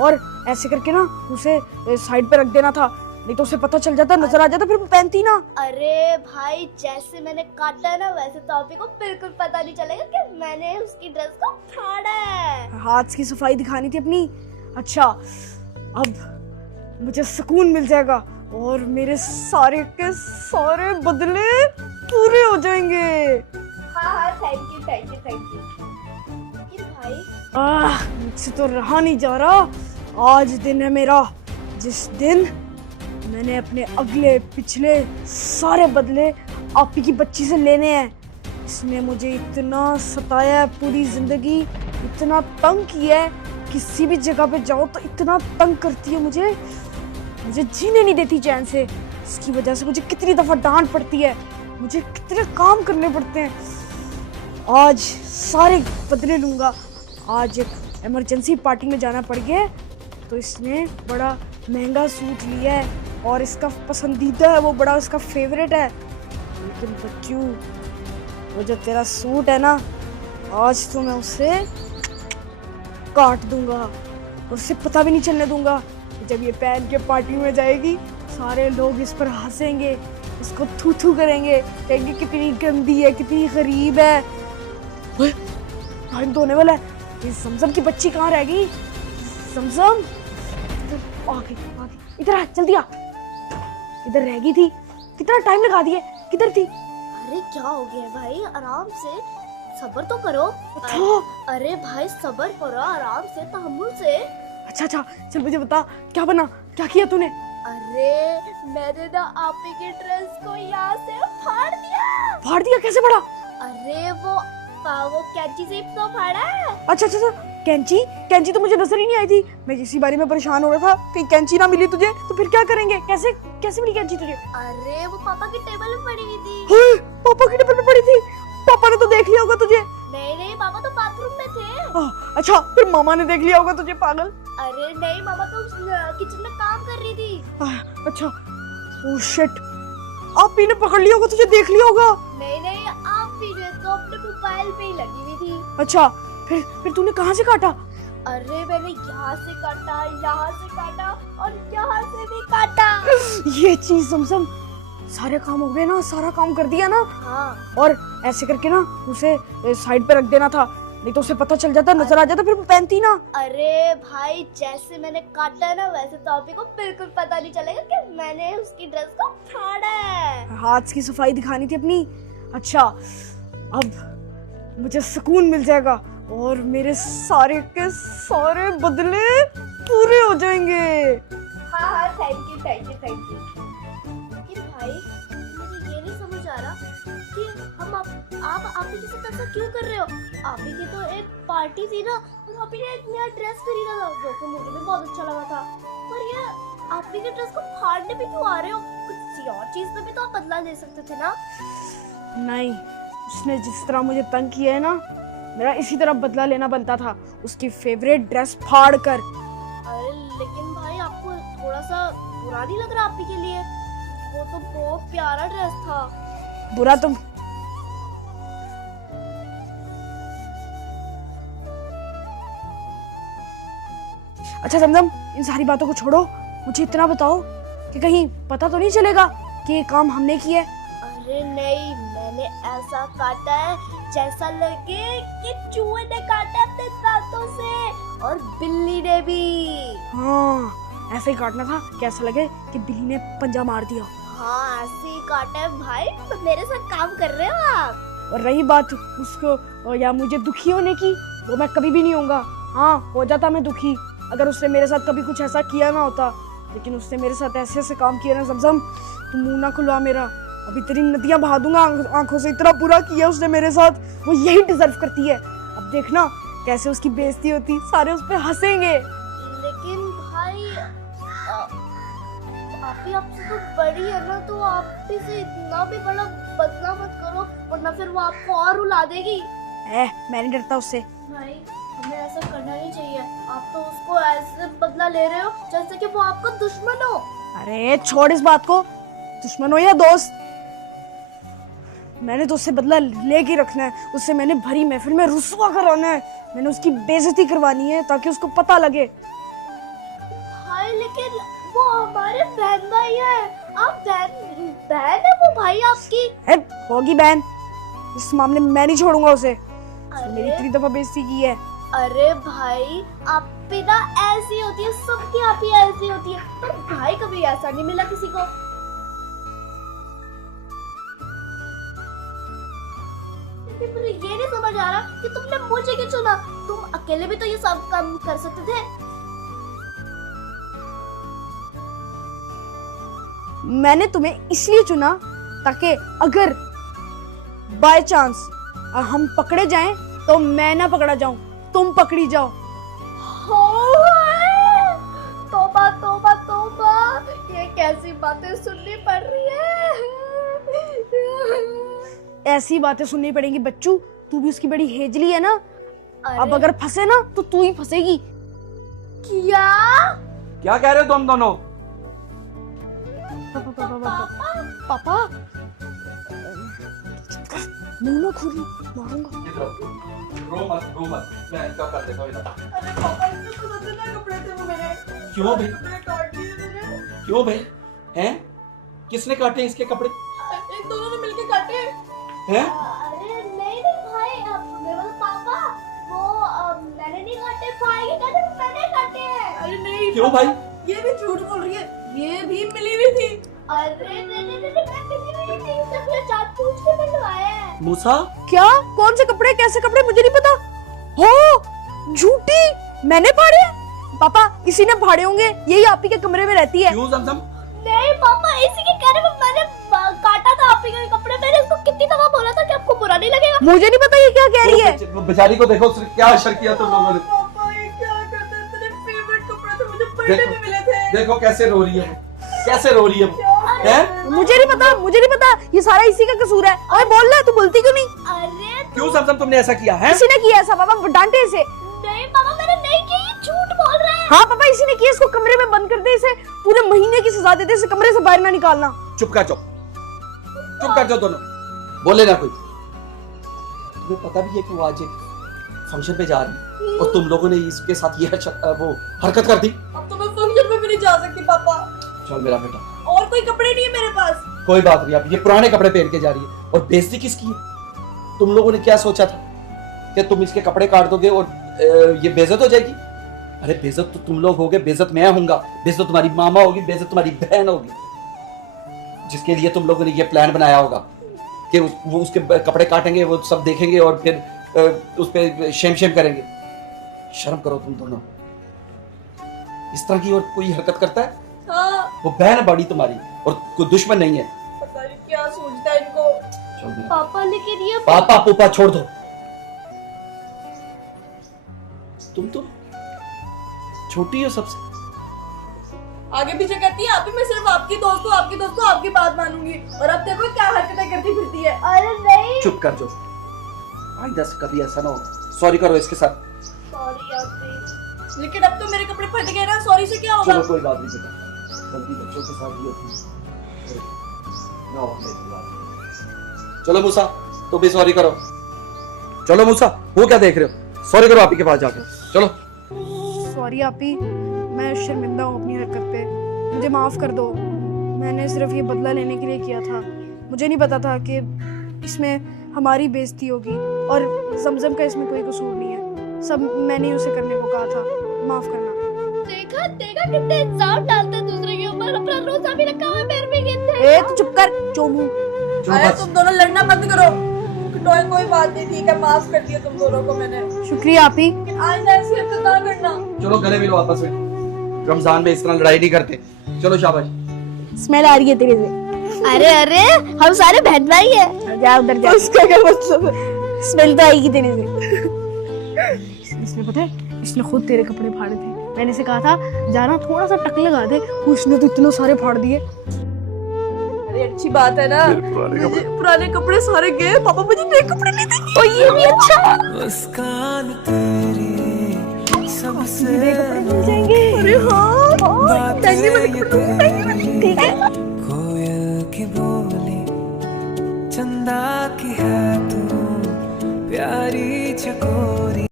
और ऐसे करके ना उसे साइड पे रख देना था, नहीं तो उसे पता चल जाता, नजर आ जाता, फिर वो पहनती ना। अरे भाई जैसे मैंने काटा है ना वैसे तो आप ही को बिल्कुल पता नहीं चलेगा कि मैंने उसकी ड्रेस को फाड़ा है। हाथ की सफाई दिखानी थी अपनी। अच्छा, अब मुझे सुकून मिल जाएगा और मेरे सारे के सारे बदले पूरे हो जाएंगे। हाँ thank you thank you thank you. लेकिन भाई मुझसे तो रहा नहीं जा रहा। आज दिन है मेरा जिस दिन मैंने अपने अगले पिछले सारे बदले आपी की बच्ची से लेने हैं। इसने मुझे इतना सताया है पूरी जिंदगी, इतना तंग किया है, किसी भी जगह पे जाओ तो इतना तंग करती है मुझे जीने नहीं देती चैन से। इसकी वजह से मुझे कितनी दफा डांट पड़ती है, मुझे कितने काम करने पड़ते हैं। आज सारे बदले लूंगा। आज एक इमरजेंसी पार्टी में जाना पड़ गया तो इसने बड़ा महंगा सूट लिया है और इसका पसंदीदा है, वो बड़ा उसका फेवरेट है। लेकिन बच्चू, वो जो तेरा सूट है ना, आज तो मैं उसे काट दूंगा, उससे पता भी नहीं चलने दूंगा। जब ये पहन के पार्टी में जाएगी सारे लोग इस पर हंसेंगे, इसको थू थू करेंगे, कहेंगे कितनी गंदी है, कितनी गरीब है। टाइम तो होने वाला है। ये समसम की बच्ची कहाँ रह गई? समसम आगे इधर आ, जल्दी आ। इधर रह गई थी, कितना टाइम लगा दिया, किधर थी? अरे क्या हो गया भाई, आराम से सब्र तो करो। अरे भाई सब्र करो, आराम से, तहम्मुल से। अच्छा चल मुझे बता, क्या बना, क्या किया तूने? अरे मैंने ना आपी की ड्रेस को यहाँ से फाड़ दिया। कैसे पड़ा? अरे वो कैंची से तो फाड़ा है। अच्छा कैंची तो मुझे नजर ही नहीं आई थी। मैं इसी बारे में परेशान हो रहा था कि कैंची ना मिली तुझे तो फिर क्या करेंगे, कैसे मिली कैंची तुझे? अरे वो पापा की टेबल में पड़ी हुई थी। पापा की टेबल पे पड़ी थी? पापा ने तो देख लिया होगा तुझे। नहीं पापा तो बाथरूम में थे। अच्छा, फिर मामा ने देख लिया होगा तुझे, पागल। अरे नहीं, मामा तो किचन में काम कर रही थी। अच्छा, ओह शिट, आपी ने पकड़ लिया होगा तुझे, देख लिया होगा। नहीं आपी ने तो अपने मोबाइल पे ही लगी हुई थी। अच्छा, फिर तूने कहाँ से काटा? अरे मैंने यहाँ से काटा और यहाँ से भी काटा। ये चीज समसम, सारे काम हो गए ना, सारा काम कर दिया ना। हाँ। और ऐसे करके ना उसे साइड पे रख देना था, नहीं तो उसे पता चल जाता, नजर आ जाता, फिर वो पहनती ना। अरे भाई जैसे मैंने काटा है ना वैसे तो आप ही को बिल्कुल पता नहीं चलेगा कि मैंने उसकी ड्रेस को फाड़ा है। हाथ की सफाई दिखानी थी अपनी। अच्छा, अब मुझे सुकून मिल जाएगा और मेरे सारे के सारे बदले पूरे हो जाएंगे। हाँ थैंक यू। लेकिन भाई मुझे ये नहीं समझ आ रहा कि आप आपी के साथ ऐसा क्यों कर रहे हो? आपी की तो एक पार्टी थी ना और आपी ने एक नया ड्रेस खरीदा था जो कि मुझे भी बहुत अच्छा लगा था, पर ये आपी के ड्रेस को फाड़ने पे क्यों आ रहे हो? कुछ और चीज पे भी तो आप बदला ले सकते थे ना। नहीं, उसने जिस तरह मुझे तंग किया है ना, मेरा इसी तरह बदला लेना बनता था, उसकी फेवरेट ड्रेस फाड़ कर। अरे लेकिन भाई आपको थोड़ा सा बुरा नहीं लग रहा आपी के लिए? वो तो बहुत प्यारा ड्रेस था। बुरा तुम अच्छा समझम, इन सारी बातों को छोड़ो, मुझे इतना बताओ कि कहीं पता तो नहीं चलेगा कि ये काम हमने किया है? अरे नहीं, मैंने ऐसा काटा है जैसा लगे कि चूहे ने काटा अपने दांतों से, और बिल्ली ने भी। हाँ, ऐसे ही काटना था कि ऐसा लगे कि बिल्ली ने पंजा मार दिया। हाँ ऐसे ही काटा है भाई, तो मेरे साथ काम कर रहे हो आप। और रही बात उसको या मुझे दुखी होने की, वो मैं कभी भी नहीं होऊंगा। हाँ, हो जाता मैं दुखी अगर उसने मेरे साथ कभी कुछ ऐसा किया ना होता, लेकिन उसने मेरे साथ ऐसे काम किया ना समझम, तुम मुंह ना खुलवा मेरा, अभी तेरी नदियां बहा दूंगा आंखों से। इतना बुरा किया उसने मेरे साथ, वो यही डिजर्व करती है। अब देखना कैसे उसकी बेइज्जती होती, सारे उस पे हंसेंगे। लेकिन भाई आपी आपसे तो बड़ी है ना, तो आपी से इतना भी बड़ा बदला मत करो वरना फिर वो आपको और रुला देगी। मैं नहीं डरता उससे। भाई हमें ऐसा करना नहीं चाहिए, आप तो उसको ऐसे बदला ले रहे हो जैसे कि वो आपका दुश्मन हो। अरे छोड़ इस बात को, दुश्मन हो या दोस्त, मैंने तो उससे बदला लेके रखना है। उससे मैंने भरी महफिल में रुसवा कराना है, मैंने उसकी बेइज्जती करवानी है ताकि उसको पता लगे भाई लेकिन वो हमारे बहन भाई है। आप बहन है वो भाई आपकी? होगी बहन, इस मामले में मैं नहीं छोड़ूंगा उसे। मेरी अरे इतनी दफा बेइज्जती की है। अरे भाई आप भी ना ऐसी होती है, सबकी आप ही ऐसी होती है, पर भाई कभी ऐसा नहीं मिला किसी को। लेकिन मुझे ये नहीं समझ आ रहा कि तुमने मुझे क्यों चुना। तुम अकेले भी तो ये सब काम कर सकते थे। मैंने तुम्हें इसलिए चुना ताकि अगर बाय चांस हम पकड़े जाएं तो मैं ना पकड़ा जाऊं, तुम पकड़ी जाओ। तौबा तौबा तौबा, ये कैसी बातें सुननी पड़ रही है। ऐसी बातें सुननी पड़ेंगी बच्चू, तू भी उसकी बड़ी हेजली है ना। अरे, अब अगर फंसे ना तो तू ही फंसेगी। क्या क्या कह रहे हो तुम दोनों? पापा मुंह ना खोली, मारूंगा। रो मत, मैं इनका कर देता हूँ इधर। अरे पापा इतने सुंदर ना कपड़े थे वो मेरे। क्यों भाई? कपड़े काट दिए मैंने। क्यों भाई? हैं? किसने काटे इसके कपड़े? इन दोनों ने मिलके काटे। हैं? अरे नहीं भाई, मेरे वाला पापा वो मैंने नहीं काटे, भाई के काटे, मैंने काटे हैं। अरे नहीं क्यों पापा, भाई? ये भी झूठ बोल रही है, ये भी मिली हुई थी। अरे नहीं मैं किसी भी नहीं, सबसे जान पूछ के बनवाया है। मूसा? क्या? कौन से कपड़े, कैसे कपड़े, मुझे नहीं पता। हो झूठी, मैंने फाड़े हैं? पापा इसी ने फाड़े होंगे, यही आप ही के कमरे में रहती है। क्यों जमजम? नहीं पापा, इसी के कहने पे मैंने काटा था आप ही के कपड़े। मैंने इसको कितनी दफा बोला था कि आपको बुरा नहीं लगेगा। मुझे नहीं पता ये क्या कह रही है। वो बेचारी को देखो, उसने क्या असर किया तुम लोगों ने। पापा ये क्या करते हैं, तेरे फेवरेट कपड़े थे, मुझे बर्थडे में मिले थे। देखो कैसे रो रही है वो, कैसे रो रही है वो। हैं? मुझे नहीं पता, मुझे नहीं पता, ये सारा इसी का कसूर है। ओए बोल रहा है, तू बोलती क्यों नहीं? अरे क्यों जमजम तुमने ऐसा किया है? इसी ने किया ऐसा, पापा डांटे इसे। नहीं पापा, मैंने नहीं किया, ये झूठ बोल रहा है। हाँ पापा इसी ने किया, इसको कमरे में बंद कर दे, इसे पूरे महीने की सजा दे दे, इसे कमरे से बाहर ना निकालना। चुप कर जाओ दोनों, बोले ना कोई। तुम्हें पता भी है कि वो आज एक फंक्शन पे जा रही है और तुम लोगों ने इसके साथ ये वो हरकत कर दी। अब तो मैं फंक्शन में भी नहीं जा सकती पापा। चल मेरा बेटा, और कोई कपड़े नहीं है मेरे पास। कोई बात नहीं, अब ये पुराने कपड़े पहन के जा रही है। और बेइज्जती किसकी है? तुम लोगों ने क्या सोचा था कि तुम इसके कपड़े काट दोगे और ये बेइज्जत हो जाएगी? अरे बेइज्जत तो तुम लोग होगे, बेइज्जत मैं होऊंगा, बेइज्जत तुम्हारी मामा होगी, बेइज्जत तुम्हारी बहन होगी, जिसके लिए तुम लोगों ने ये प्लान बनाया होगा कि वो उसके कपड़े काटेंगे, वो सब देखेंगे और फिर उस पर शेम करेंगे। शर्म करो तुम दोनों, इस तरह की और कोई हरकत करता है? हाँ, वो बहन है बड़ी तुम्हारी और कोई दुश्मन नहीं है। पता नहीं क्या सोचता है इनको। चल मेरा पापा लेकिन ये पापा पूपा छोड़ दो। तुम तो छोटी हो सबसे। आगे पीछे करती है, आप ही मैं सिर्फ आपकी दोस्त हूँ, आपकी बात मानूंगी। और अब देखो क्या हरकतें करती फिरती है। अरे नहीं, चुप कर जो, आइंदा से कभी ऐसा ना हो। सॉरी करो इसके साथ। सॉरी आप। लेकिन अब तो मेरे कपड़े फट गए ना, सॉरी से क्या होगा? चलो कोई बात नहीं बेटा, गलती बच्चों के साथ ही होती है। ना हो मेरी बात। चलो मूसा, तुम भी सॉरी करो। चलो मूसा, वो क्या देख रहे हो? सॉरी करो आप ही के पास जाके। चलो। सॉरी आपी, मैं शर्मिंदा हूँ अपनी हरकत पे, मुझे माफ कर दो। मैंने सिर्फ ये बदला लेने के लिए किया था, मुझे नहीं पता था कि इसमें हमारी बेइज्जती होगी और जमजम का इसमें कोई कसूर नहीं है। सब मैंने ही उसे करने को कहा था, माफ करना। देखा कितने इल्जाम डालते हैं दूसरे के ऊपर, अपना रोजा भी रखा हुआ है, पैर भी गिनते ए तू चुप कर चोमू। अरे तुम दोनों लड़ना बंद करो। कोई बात नहीं, ठीक है, माफ कर दिया तुम दोनों को मैंने। शुक्रिया आपी। लेकिन आइंदा ऐसी हरकत ना करना। चलो गले मिलो आपस में, रमजान में इस तरह लड़ाई नहीं करते। चलो शाबाश। स्मेल आ रही है तेरे से। अरे हम सारे बहन भाई है। जा उधर जा। उसका क्या मतलब है? स्मेल तो आएगी तेरे से। इसने पता है, इसने खुद तेरे कपड़े फाड़े थे। मैंने इसे कहा था जाना थोड़ा सा टक लगा दे, उसने तो इतने सारे फाड़ दिए। अरे अच्छी बात है ना, मुझे पुराने कपड़े सारे गए, पापा मुझे नए कपड़े नहीं देंगे। और ये भी अच्छा। मुझे नए कपड़े मिल